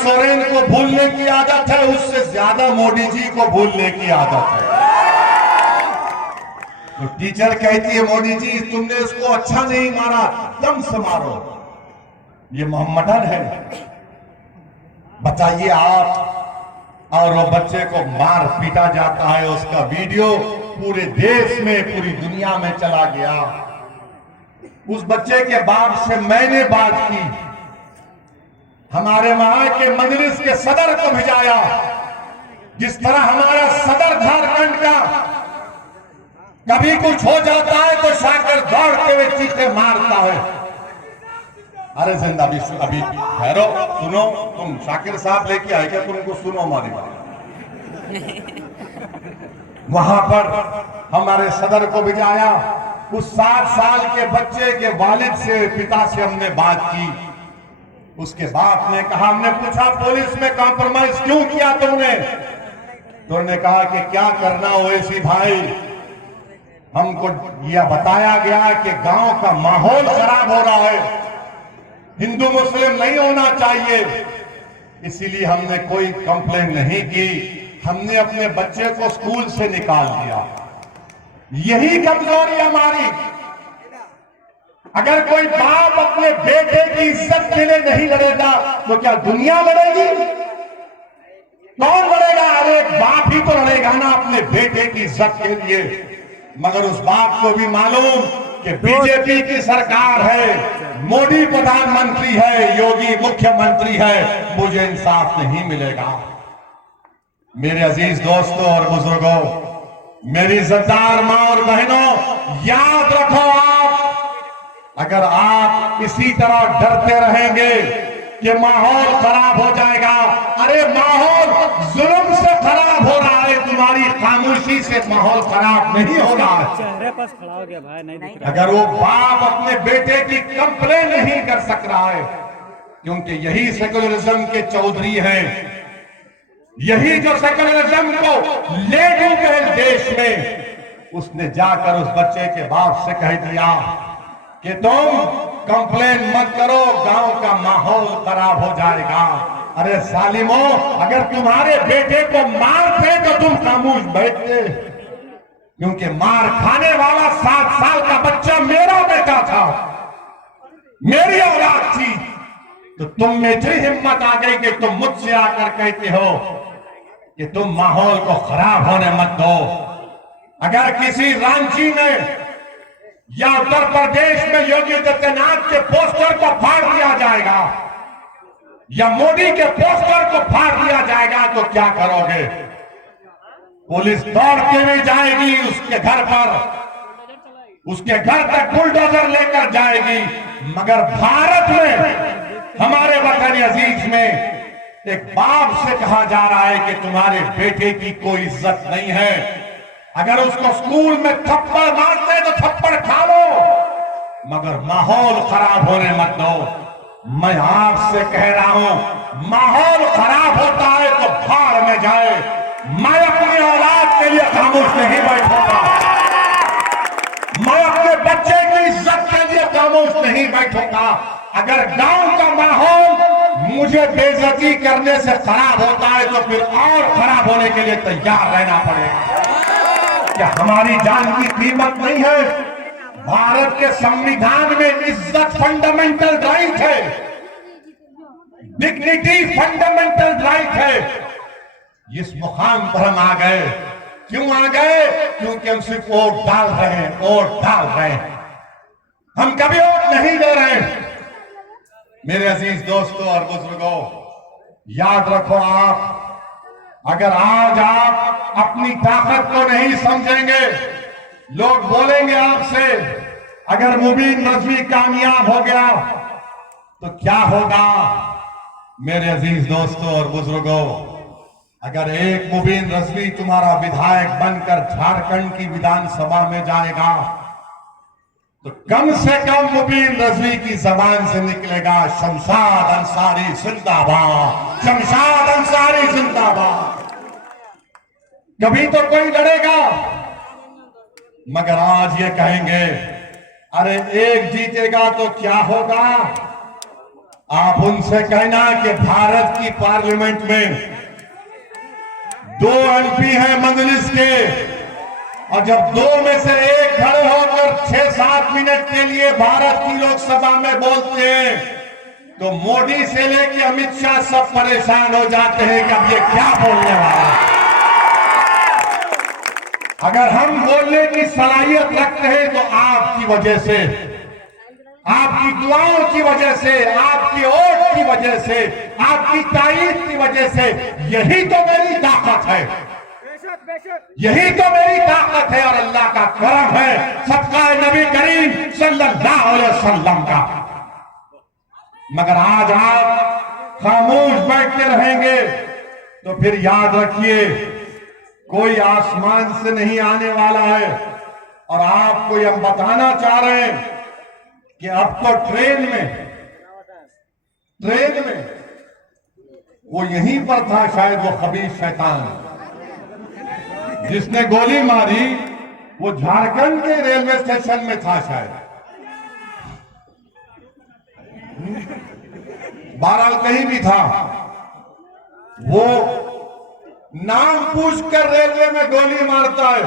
सोरेन को भूलने की आदत है, उससे ज्यादा मोदी जी को भूलने की आदत है। तो टीचर कहती है मोदी जी तुमने इसको अच्छा नहीं मारा, दम से मारो, ये मोहम्मदन है। बताइए आप, और वो बच्चे को मार पीटा जाता है, उसका वीडियो पूरे देश में, पूरी दुनिया में चला गया। उस बच्चे के बाप से मैंने बात की, हमारे वहां के मजलिस के सदर को भिजाया। जिस तरह हमारा सदर झारखंड का कभी कुछ हो जाता है तो शाकर दौड़ते हुए चीखे मारता है। अरे जिंदा अभी ठहरो, सुनो, तुम शाकिर साहब लेके आए क्या? तुमको सुनो हमारी बात। वहां पर हमारे सदर को भिजाया। उस 7 साल के बच्चे के वालिद से, पिता से हमने बात की। उसके बाप ने कहा, हमने पूछा पुलिस में कॉम्प्रोमाइज क्यों किया तुमने? तो उन्होंने कहा कि क्या करना ओवैसी भाई, हमको यह बताया गया कि गांव का माहौल खराब हो रहा है, हिंदू मुस्लिम नहीं होना चाहिए, इसीलिए हमने कोई कंप्लेन नहीं की, हमने अपने बच्चे को स्कूल से निकाल दिया। यही कमजोरी हमारी। अगर कोई बाप अपने बेटे की इज्जत के लिए नहीं लड़ेगा तो क्या दुनिया लड़ेगी? कौन लड़ेगा? अरे एक बाप ही तो लड़ेगा ना अपने बेटे की इज्जत के लिए। मगर उस बाप को भी मालूम कि बीजेपी की सरकार है, मोदी प्रधानमंत्री है, योगी मुख्यमंत्री है, मुझे इंसाफ नहीं मिलेगा। मेरे अजीज दोस्तों और बुजुर्गों, मेरी इज्जतदार मां और बहनों, याद रखो अगर आप इसी तरह डरते रहेंगे कि माहौल खराब हो जाएगा, अरे माहौल जुल्म से खराब हो रहा है, तुम्हारी खामोशी से माहौल खराब नहीं हो रहा है। चेहरे पर खड़ा हो गया भाई, नहीं दिख रहा। अगर वो बाप अपने बेटे की कंप्लेन नहीं कर सक रहा है, क्योंकि यही सेकुलरिज्म के चौधरी हैं, यही जो सेकुलरिज्म को ले गए देश में, उसने जाकर उस बच्चे के बाप से कह दिया कि तुम कंप्लेन मत करो, गांव का माहौल खराब हो जाएगा। अरे सालिमो, अगर तुम्हारे बेटे को मारते तो तुम खामोश बैठते, क्योंकि मार खाने वाला 7 साल का बच्चा मेरा बेटा था, मेरी औलाद थी। तो तुम में इतनी हिम्मत आ गई कि तुम मुझसे आकर कहते हो कि तुम माहौल को खराब होने मत दो। अगर किसी रांची में या उत्तर प्रदेश में योगी आदित्यनाथ के पोस्टर को फाड़ दिया जाएगा या मोदी के पोस्टर को फाड़ दिया जाएगा तो क्या करोगे? पुलिस दौड़ते हुए जाएगी उसके घर पर, उसके घर तक बुलडोजर लेकर जाएगी। मगर भारत में, हमारे वतन अजीज में, एक बाप से कहा जा रहा है कि तुम्हारे बेटे की कोई इज्जत नहीं है। अगर उसको स्कूल में थप्पड़ मारते तो थप्पड़ खा लो, मगर माहौल खराब होने मत दो। मैं आपसे कह रहा हूं, माहौल खराब होता है तो भाड़ में जाए। मैं अपनी औलाद के लिए खामोश नहीं बैठूंगा, मैं अपने बच्चे की इज्जत के लिए खामोश नहीं बैठूंगा। अगर गांव का माहौल मुझे बेइज्जती करने से खराब होता है तो फिर और खराब होने के लिए तैयार रहना पड़ेगा। क्या हमारी जान की कीमत नहीं है? भारत के संविधान में इज्जत फंडामेंटल राइट है, डिग्निटी फंडामेंटल राइट है। इस मुकाम पर हम आ गए, क्यों आ गए? क्योंकि हम सिर्फ वोट डाल रहे हैं, वोट डाल रहे हैं, हम कभी वोट नहीं दे रहे हैं। मेरे अजीज दोस्तों और बुजुर्गों, याद रखो अगर आज आप अपनी ताकत को नहीं समझेंगे, लोग बोलेंगे आपसे अगर मुबीन रजवी कामयाब हो गया तो क्या होगा? मेरे अजीज दोस्तों और बुजुर्गों, अगर एक मुबीन रजवी तुम्हारा विधायक बनकर झारखंड की विधानसभा में जाएगा तो कम से कम मुबीन रजवी की जबान से निकलेगा शमशाद अंसारी जिंदाबाद, शमशाद अंसारी जिंदाबाद। कभी तो कोई लड़ेगा, मगर आज ये कहेंगे अरे एक जीतेगा तो क्या होगा, आप उनसे कहना कि भारत की पार्लियामेंट में 2 MP हैं मजलिस के, और जब 2 में से एक खड़े होकर 6-7 मिनट के लिए भारत की लोकसभा में बोलते हैं तो मोदी से लेके अमित शाह सब परेशान हो जाते हैं कि अब ये क्या बोलने वाला है। अगर हम बोलने की सलाहियत रखते हैं तो आपकी वजह से, आपकी दुआओं की वजह से, आपकी वोट की वजह से, आपकी तारीफ की वजह से, यही तो मेरी ताकत है, यही तो मेरी ताकत है और अल्लाह का करम है, सदका नबी करीम सल्लल्लाहु अलैहि वसल्लम का। मगर आज आप खामोश बैठते रहेंगे तो फिर याद रखिए कोई आसमान से नहीं आने वाला है। और आपको हम बताना चाह रहे हैं कि अब तो ट्रेन में वो यहीं पर था, शायद वो खबीस शैतान जिसने गोली मारी वो झारखंड के रेलवे स्टेशन में था शायद, बहरहाल कहीं भी था। वो नाम पूछकर रेलवे में गोली मारता है।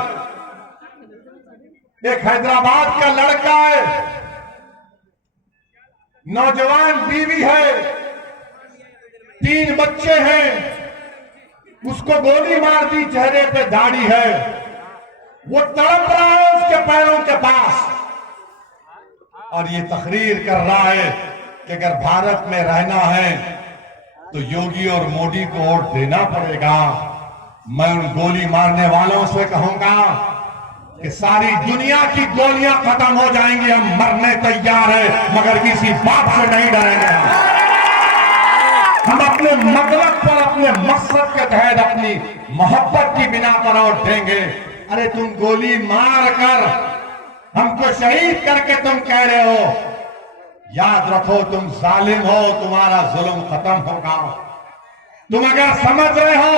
एक हैदराबाद का लड़का है, नौजवान बीवी है, 3 बच्चे हैं, उसको गोली मार दी, चेहरे पे दाढ़ी है, वो तड़प रहा है उसके पैरों के पास और ये तकरीर कर रहा है कि अगर भारत में रहना है तो योगी और मोदी को वोट देना पड़ेगा। मैं उन गोली मारने वालों से कहूंगा कि सारी दुनिया की गोलियां खत्म हो जाएंगी, हम मरने तैयार है मगर किसी बात से नहीं डरेंगे। हम अपने मतलब पर, अपने मकसद के तहत, अपनी मोहब्बत की बिना पर वोट देंगे। अरे तुम गोली मार कर हमको शहीद करके तुम कह रहे हो, याद रखो तुम जालिम हो, तुम्हारा जुल्म खत्म होगा। तुम अगर समझ रहे हो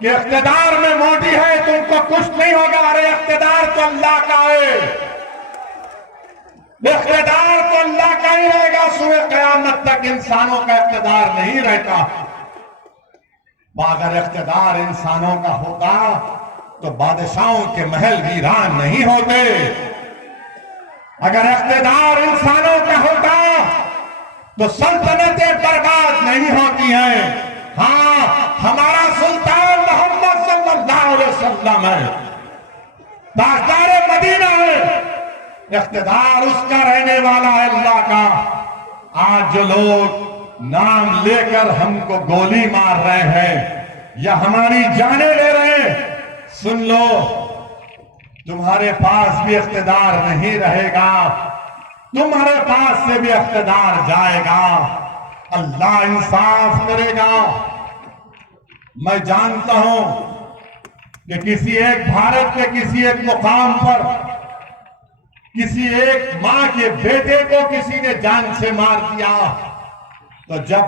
कि इख्तिदार में मोदी है तुमको कुछ नहीं होगा, अरे इख्तिदार तो अल्लाह का है, इख्तिदार तो अल्लाह का ही रहेगा, सुबह क़यामत तक इंसानों का इख्तिदार नहीं रहता। अगर इख्तिदार इंसानों का होता तो बादशाहों के महल वीरान नहीं होते। अगर इख्तिदार इंसानों का होता तो सल्तनतें बर्बाद नहीं होती हैं। हाँ, हमारा सुल्तान मोहम्मद सल्लल्लाहु अलैहि वसल्लम है, ताजदार मदीना है, इख्तिदार उसका रहने वाला है, अल्लाह का। आज जो लोग नाम लेकर हमको गोली मार रहे हैं या हमारी जाने ले रहे हैं, सुन लो, तुम्हारे पास भी इख्तिदार नहीं रहेगा, तुम्हारे पास से भी इख्तिदार जाएगा। अल्लाह इंसाफ करेगा। मैं जानता हूं कि किसी एक भारत के किसी एक मुकाम पर किसी एक मां के बेटे को किसी ने जान से मार दिया, तो जब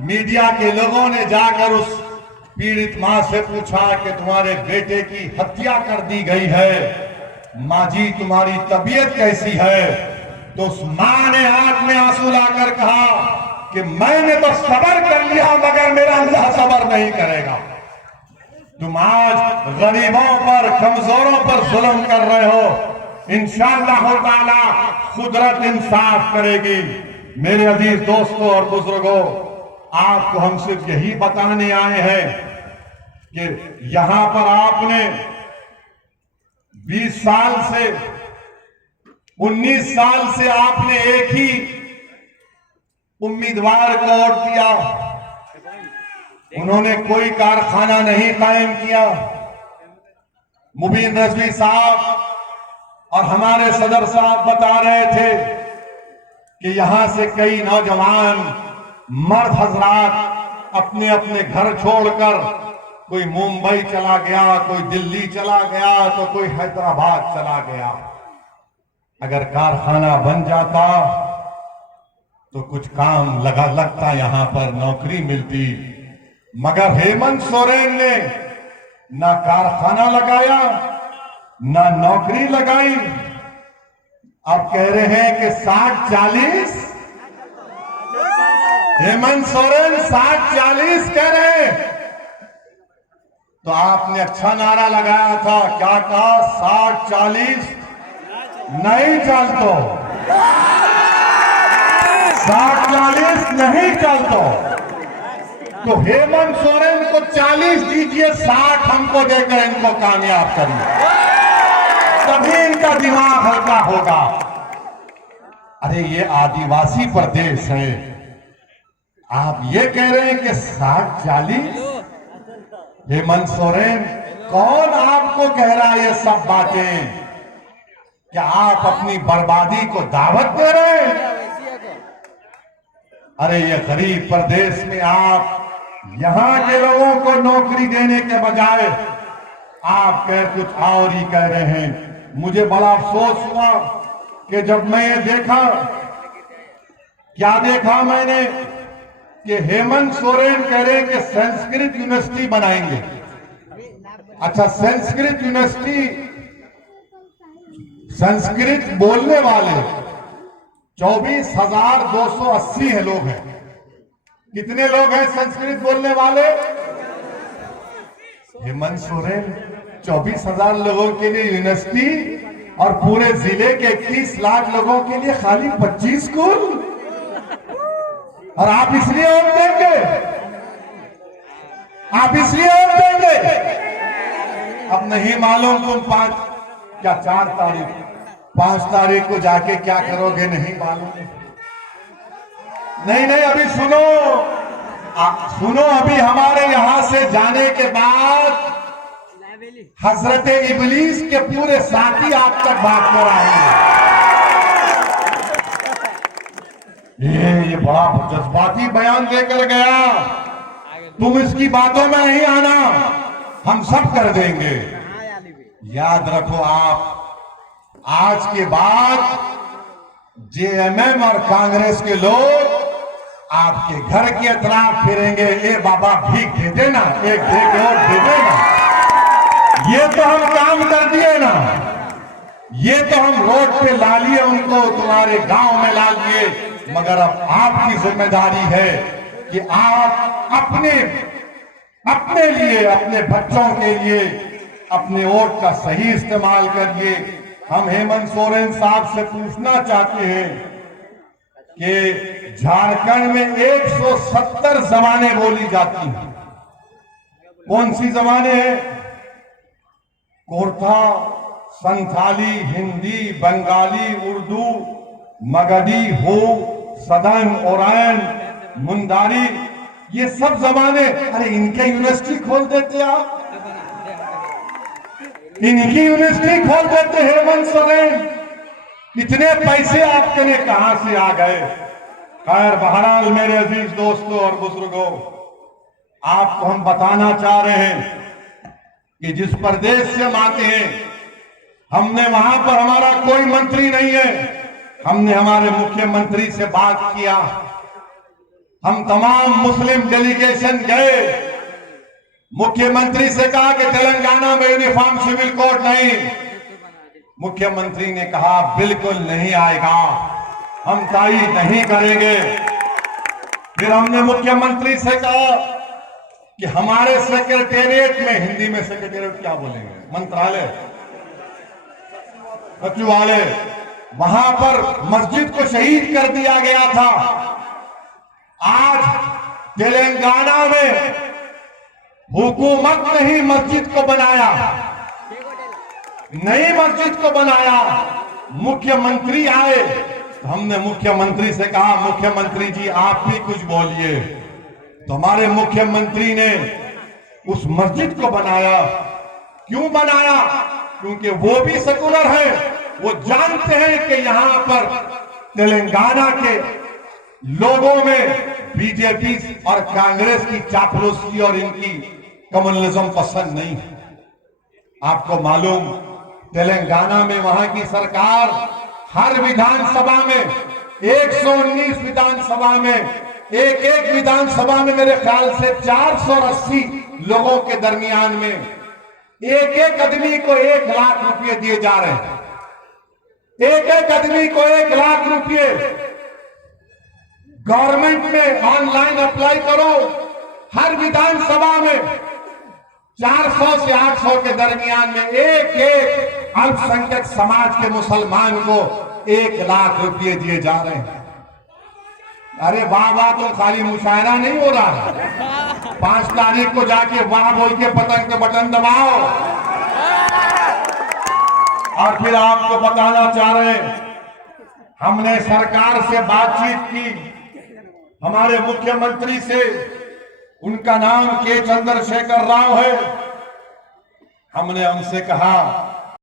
मीडिया के लोगों ने जाकर उस पीड़ित मां से पूछा कि तुम्हारे बेटे की हत्या कर दी गई है, मां जी तुम्हारी तबीयत कैसी है, तो उस मां ने आंख में आंसू लाकर कहा कि मैंने तो सब्र कर लिया मगर मेरा अल्लाह सब्र नहीं करेगा। तुम आज गरीबों पर, कमजोरों पर जुल्म कर रहे हो, इंशाअल्लाह ताला कुदरत इंसाफ करेगी। मेरे अजीज दोस्तों और बुजुर्गों, आपको हम सिर्फ यही बताने आए हैं कि यहां पर आपने 20 साल से 19 साल से आपने एक ही उम्मीदवार को वोट दिया, उन्होंने कोई कारखाना नहीं कायम किया। मुबीन रजवी साहब और हमारे सदर साहब बता रहे थे कि यहां से कई नौजवान मर्द हजरात अपने अपने घर छोड़कर कोई मुंबई चला गया, कोई दिल्ली चला गया, तो कोई हैदराबाद चला गया। अगर कारखाना बन जाता तो कुछ काम लगता, यहां पर नौकरी मिलती, मगर हेमंत सोरेन ने ना कारखाना लगाया ना नौकरी लगाई। अब कह रहे हैं कि 60-40 हेमंत सोरेन 60-40 कह रहे हैं, तो आपने अच्छा नारा लगाया था, क्या कहा? 60-40 नहीं चलतो, 60-40 नहीं चलतो। तो हेमंत सोरेन को 40 दीजिए, 60 हमको देकर इनको कामयाब करिए, तभी इनका दिमाग हल्का होगा। अरे ये आदिवासी प्रदेश है, आप ये कह रहे हैं कि 60-40? हेमंत सोरेन, कौन आपको कह रहा है ये सब बातें? क्या आप अपनी बर्बादी को दावत दे रहे हैं? अरे ये गरीब प्रदेश में आप यहां के लोगों को नौकरी देने के बजाय आप कह कुछ और ही कह रहे हैं। मुझे बड़ा अफसोस हुआ कि जब मैं ये देखा, क्या देखा मैंने कि हेमंत सोरेन कह रहे हैं कि संस्कृत यूनिवर्सिटी बनाएंगे। अच्छा, संस्कृत यूनिवर्सिटी, संस्कृत बोलने वाले 24,280 है लोग हैं। कितने लोग हैं संस्कृत बोलने वाले? हेमंत सोरेन 24,000 लोगों के लिए यूनिवर्सिटी और पूरे जिले के 21 लाख लोगों के लिए खाली 25 स्कूल, और आप इसलिए वोट देंगे? आप इसलिए वोट देंगे? अब नहीं मालूम तुम 4 तारीख 5 तारीख को जाके क्या करोगे, नहीं मालूम। नहीं, अभी सुनो, सुनो, अभी हमारे यहां से जाने के बाद हजरत इबलीस के पूरे साथी आप तक भाग कर आएंगे। ये बड़ा जज्बाती बयान देकर गया, तुम इसकी बातों में नहीं आना, हम सब कर देंगे। याद रखो, आप आज के बाद जेएमएम और कांग्रेस के लोग आपके घर के अतराफ फिरेंगे, ए बाबा भीख दे देना, एक भीख और दे देना। ये तो हम काम कर दिए ना, ये तो हम रोड पे ला लिए उनको, तुम्हारे गांव में ला लिए, मगर अब आपकी जिम्मेदारी है कि आप अपने लिए, अपने बच्चों के लिए अपने वोट का सही इस्तेमाल करिए। हम हेमंत सोरेन साहब से पूछना चाहते हैं कि झारखंड में 170 जबानें बोली जाती हैं। कौन सी जबानें हैं? कोरथा, संथाली, हिंदी, बंगाली, उर्दू, मगधी, हो, सदन, ओरायन, मुंदारी, ये सब जबानें। अरे इनके यूनिवर्सिटी खोल देते आप, इनकी यूनिवर्सिटी खोल देते हेमंत सोरेन। इतने पैसे आपके ने कहां से आ गए? खैर, बहरहाल मेरे अजीज दोस्तों और बुजुर्गों, आपको हम बताना चाह रहे हैं कि जिस प्रदेश से हम आते हैं, हमने वहां पर हमारा कोई मंत्री नहीं है। हमने हमारे मुख्यमंत्री से बात किया, हम तमाम मुस्लिम डेलीगेशन गए, मुख्यमंत्री से कहा कि तेलंगाना में यूनिफॉर्म सिविल कोड नहीं। मुख्यमंत्री ने कहा बिल्कुल नहीं आएगा, हम ताई नहीं करेंगे। फिर हमने मुख्यमंत्री से कहा कि हमारे सेक्रेटेरिएट में, हिंदी में सेक्रेटेरिएट क्या बोलेंगे, मंत्रालय, सचिवालय, वहां पर मस्जिद को शहीद कर दिया गया था। आज तेलंगाना में हुकूमत ने ही मस्जिद को बनाया, नई मस्जिद को बनाया, मुख्यमंत्री आए तो हमने मुख्यमंत्री से कहा, मुख्यमंत्री जी आप भी कुछ बोलिए। तो हमारे मुख्यमंत्री ने उस मस्जिद को बनाया। क्यों बनाया? क्योंकि वो भी सेकुलर है, वो जानते हैं कि यहां पर तेलंगाना के लोगों में बीजेपी और कांग्रेस की चापलूसी और इनकी कम्युनलिज्म पसंद नहीं है। आपको मालूम, तेलंगाना में वहां की सरकार हर विधानसभा में, 119 विधानसभा में, एक विधानसभा में मेरे ख्याल से 480 लोगों के दरमियान में एक आदमी को 1 लाख रुपए दिए जा रहे हैं। एक आदमी को 1 लाख रुपए गवर्नमेंट में ऑनलाइन अप्लाई करो। हर विधानसभा में 400 से 800 के दरमियान में एक एक अल्पसंख्यक समाज के मुसलमान को 1 लाख रुपए दिए जा रहे हैं। अरे वाह वाह, तो खाली मुशायरा नहीं हो रहा। 5 तारीख को जाके वाह बोल के पतंग के बटन दबाओ। और फिर आपको बताना चाह रहे हैं, हमने सरकार से बातचीत की, हमारे मुख्यमंत्री से, उनका नाम के चंद्रशेखर राव है। हमने उनसे कहा